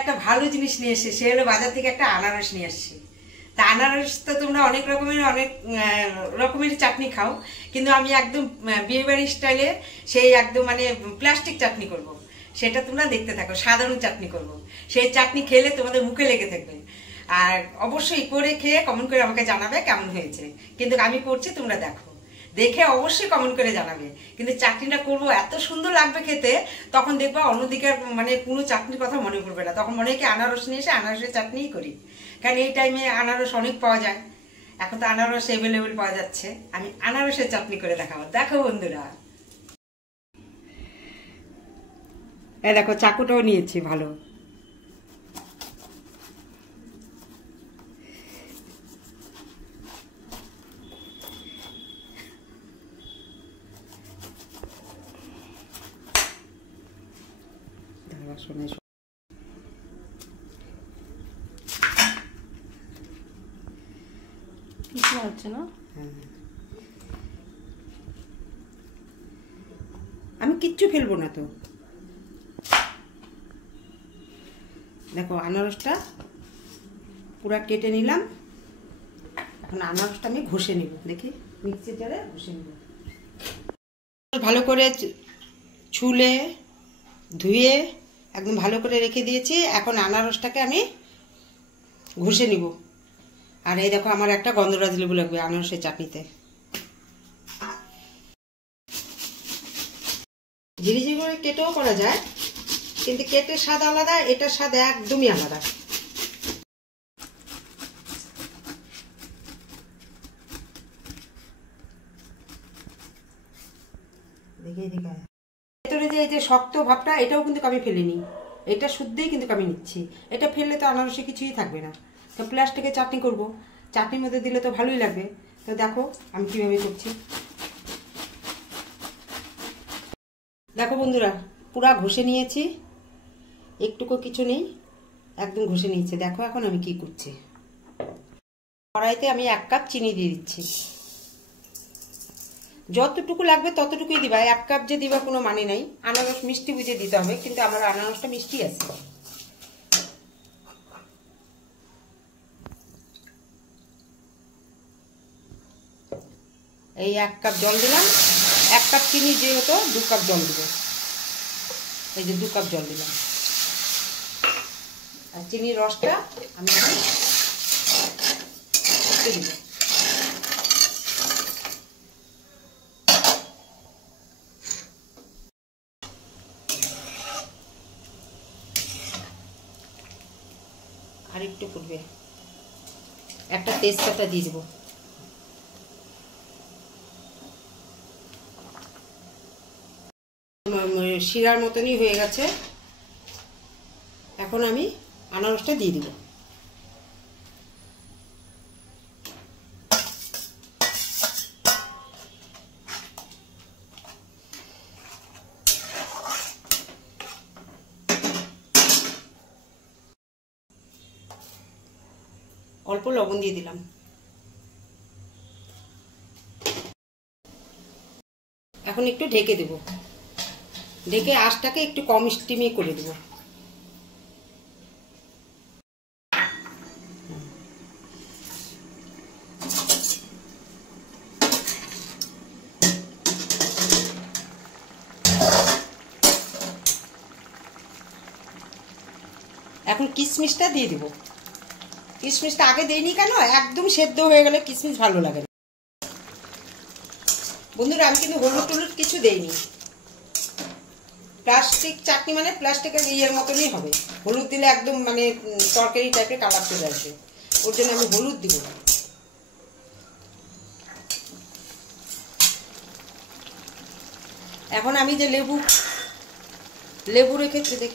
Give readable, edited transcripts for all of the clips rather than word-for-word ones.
একটা ভালো জিনিস নিয়ে এসেছে, সে হলো বাজার থেকে একটা আনারস নিয়ে আসছে। তা আনারস তো তোমরা অনেক রকমের চাটনি খাও, কিন্তু আমি একদম বিয়েবাড়ি স্টাইলে সেই একদম মানে প্লাস্টিক চাটনি করব। সেটা তোমরা দেখতে থাকো, সাধারণ চাটনি করব। সেই চাটনি খেলে তোমাদের মুখে লেগে থাকবে। আর অবশ্যই করে খেয়ে কমেন্ট করে আমাকে জানাবে কেমন হয়েছে। কিন্তু আমি করছি, তোমরা দেখো, দেখে অবশ্যই কমেন্ট করে জানাবে। কিন্তু চাটনিটা করবো এত সুন্দর লাগবে খেতে, তখন দেখবা অন্যদিকে মানে কোনো চাটনির কথা মনে পড়বে না। তখন মনে হয় কি আনারস নিয়ে এসে আনারসের চাটনিই করি, কারণ এই টাইমে আনারস অনেক পাওয়া যায়। এখন তো আনারস অ্যাভেলেবেল পাওয়া যাচ্ছে। আমি আনারসের চাটনি করে দেখাবো, দেখো বন্ধুরা। এই দেখো, চাকুটাও নিয়েছি ভালো। হচ্ছে না, আমি কিচ্ছু ফেলবো না তো। দেখো আনারসটা পুরা কেটে নিলাম। এখন আনারসটা আমি ঘষে নিব, দেখি মিক্সির জারে ঘষে নিব। ভালো করে ছুলে ধুয়ে একদম ভালো করে রেখে দিয়েছি। এখন আনারসটাকে আমি ঘষে নিব। আর এই দেখো, আমার একটা গন্ধরাজ লেবু লাগবে আনারসের চাটনিতে। ঝিরিঝিরি করে কেটেও করা যায়, কিন্তু কেটের স্বাদ আলাদা, এটার স্বাদ একদমই আলাদা। ভেতরে যে এই যে শক্ত ভাবটা, এটাও কিন্তু আমি ফেলিনি। এটা শুদ্ধই কিন্তু আমি নিচ্ছি। এটা ফেললে তো আনারসে কিছুই থাকবে না। তো প্লাস্টিকের চাটনি করব, চাটনির মধ্যে দিলে তো ভালোই লাগবে। তো দেখো আমি কিভাবে করছি। দেখো বন্ধুরা, পুরা ঘষে নিয়েছি, একটুকু কিছু নেই, একদম ঘষে নিয়েছি। দেখো এখন আমি কি করছি। কড়াইতে আমি 1 কাপ চিনি দিয়ে দিচ্ছি। যতটুকু লাগবে ততটুকুই দিবা, 1 কাপ যে দিবা কোনো মানে নাই। আনারস মিষ্টি বুঝে দিতে হবে, কিন্তু আমার আনারসটা মিষ্টি আছে। এই 1 কাপ জল দিলাম। 1 কাপ চিনি যেহেতু 2 কাপ জল দিব। এই যে 2 কাপ জল দিলাম। আর চিনির রসটা আমি দিব। আর একটু ফুটবে, একটা তেজপাতা দিয়ে দেবো। শিরার মতনই হয়ে গেছে। এখন আমি আনারসটা দিয়ে দিব। অল্প লবণ দিয়ে দিলাম। এখন একটু ঢেকে দেব, ঢেকে আঁচটাকে একটু কম স্টিমে করে দেব। এখন কিশমিশটা দিয়ে দেব। কিশমিশটা আগে দেইনি কেন, একদম সেদ্ধ হয়ে গেলে কিশমিশ ভালো লাগে না। বন্ধুরা আমি কিন্তু হলুদ টলুদ কিছু দেইনি। প্লাস্টিক চাটনি মানে প্লাস্টিকের ইয়ের মতনই হবে। হলুদ দিলে একদম মানে তরকারি টাইপের কালার চলে আসবে, ওর জন্য আমি হলুদ দিব। এখন আমি যে লেবু রেখেছি দেখ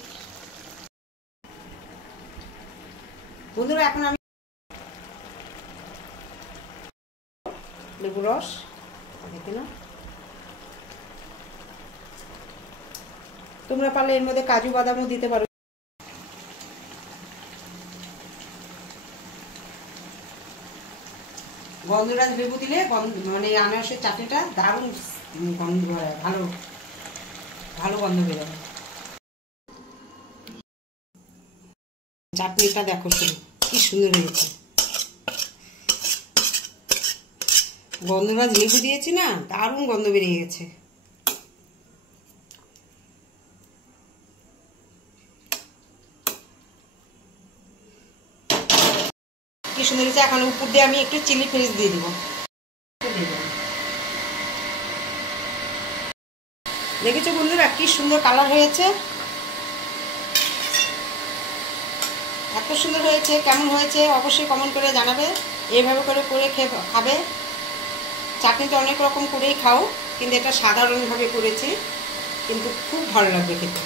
বন্ধুরা, এখন আমি লেবু রস দেখে না, তোমরা পারলে এর মধ্যে কাজু বাদামও দিতে পারো। গন্ধরাজ লেবু দিলে মানে আনারসের চাটনিটা দারুণ গন্ধ, ভালো ভালো গন্ধ বেরোবে। চাটনিটা দেখো শুধু কি সুন্দর হয়েছে। গন্ধরাজ লেবু দিয়েছি না, দারুণ গন্ধ বেরিয়ে গেছে। কি সুন্দর হয়েছে। এখন উপর দিয়ে আমি একটু চিলি ফ্লেক্স দিয়ে দিব। দেখেছো বন্ধুরা কি সুন্দর কালার হয়েছে, এত সুন্দর হয়েছে। কেমন হয়েছে অবশ্যই কমেন্ট করে জানাবে। এইভাবে করে খাবে। চাটনি তো অনেক রকম করেই খাও, কিন্তু এটা সাধারণভাবে করেছি, কিন্তু খুব ভালো লাগবে খেতে।